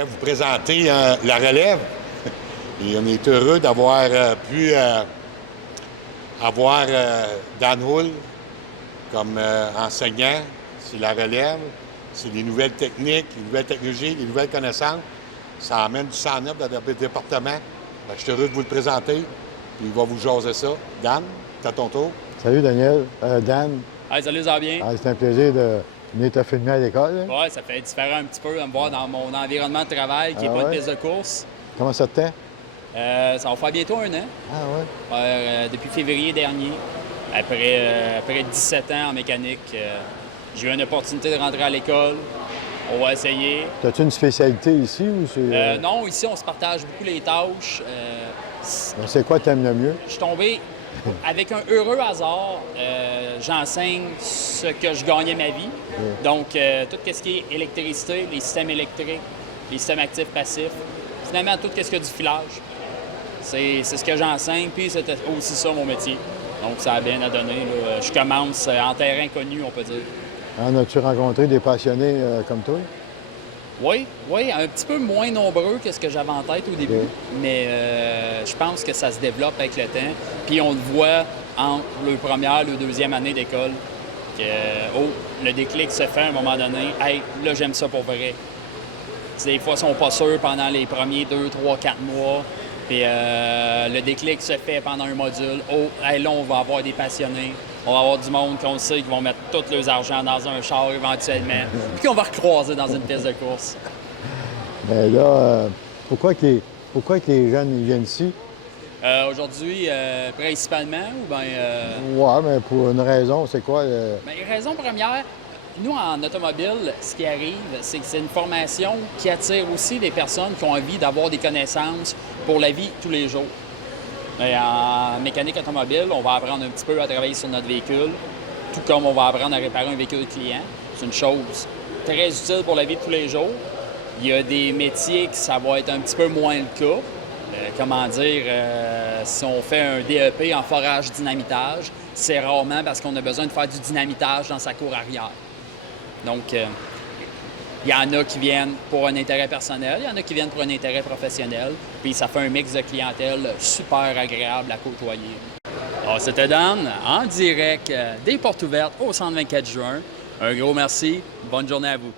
Vous présenter la relève et on est heureux d'avoir pu avoir Dan Hull comme enseignant. C'est la relève, c'est les nouvelles techniques, les nouvelles technologies, les nouvelles connaissances. Ça amène du sang neuf dans le département. Je suis heureux de vous le présenter, puis il va vous jaser ça. Dan, c'est à ton tour. Salut Daniel. Dan. Hey, salut, ça va bien? C'est un plaisir de venir te filmer à l'école. Oui, ça fait différent un petit peu de me voir dans mon environnement de travail qui n'est pas une piste de course. Comment ça te fait? Ça va faire bientôt un an. Ah ouais? Depuis février dernier, après 17 ans en mécanique, j'ai eu une opportunité de rentrer à l'école. On va essayer. As-tu une spécialité ici ou c'est... Non, ici, on se partage beaucoup les tâches. C'est quoi que tu aimes le mieux? Je suis tombé avec un heureux hasard. J'enseigne ce que je gagnais ma vie. Donc, tout ce qui est électricité, les systèmes électriques, les systèmes actifs passifs, finalement, tout ce qui est du filage. C'est ce que j'enseigne, puis c'était aussi ça mon métier. Donc, ça a bien à donner. Là. Je commence en terrain connu, on peut dire. En as-tu rencontré des passionnés comme toi? Oui, un petit peu moins nombreux que ce que j'avais en tête au début, mais je pense que ça se développe avec le temps. Puis on le voit entre le première et le deuxième année d'école, que le déclic se fait à un moment donné. Hey, là, j'aime ça pour vrai. T'sais, des fois, ils sont pas sûrs pendant les premiers 2, 3, 4 mois. Puis le déclic se fait pendant un module. Hey, là, on va avoir des passionnés. On va avoir du monde qu'on sait qui vont mettre tout leur argent dans un char éventuellement, puis qu'on va recroiser dans une piste de course. Bien là, pourquoi que les jeunes ils viennent ici? Aujourd'hui, principalement, ou bien... Oui, mais pour une raison, c'est quoi? Bien, raison première, nous, en automobile, ce qui arrive, c'est que c'est une formation qui attire aussi des personnes qui ont envie d'avoir des connaissances pour la vie tous les jours. Et en mécanique automobile, on va apprendre un petit peu à travailler sur notre véhicule, tout comme on va apprendre à réparer un véhicule client. C'est une chose très utile pour la vie de tous les jours. Il y a des métiers que ça va être un petit peu moins le cas. Si on fait un DEP en forage dynamitage, c'est rarement parce qu'on a besoin de faire du dynamitage dans sa cour arrière. Donc, il y en a qui viennent pour un intérêt personnel, il y en a qui viennent pour un intérêt professionnel, puis ça fait un mix de clientèle super agréable à côtoyer. Alors, c'était Dan, en direct des Portes ouvertes au Centre 24 juin. Un gros merci, bonne journée à vous.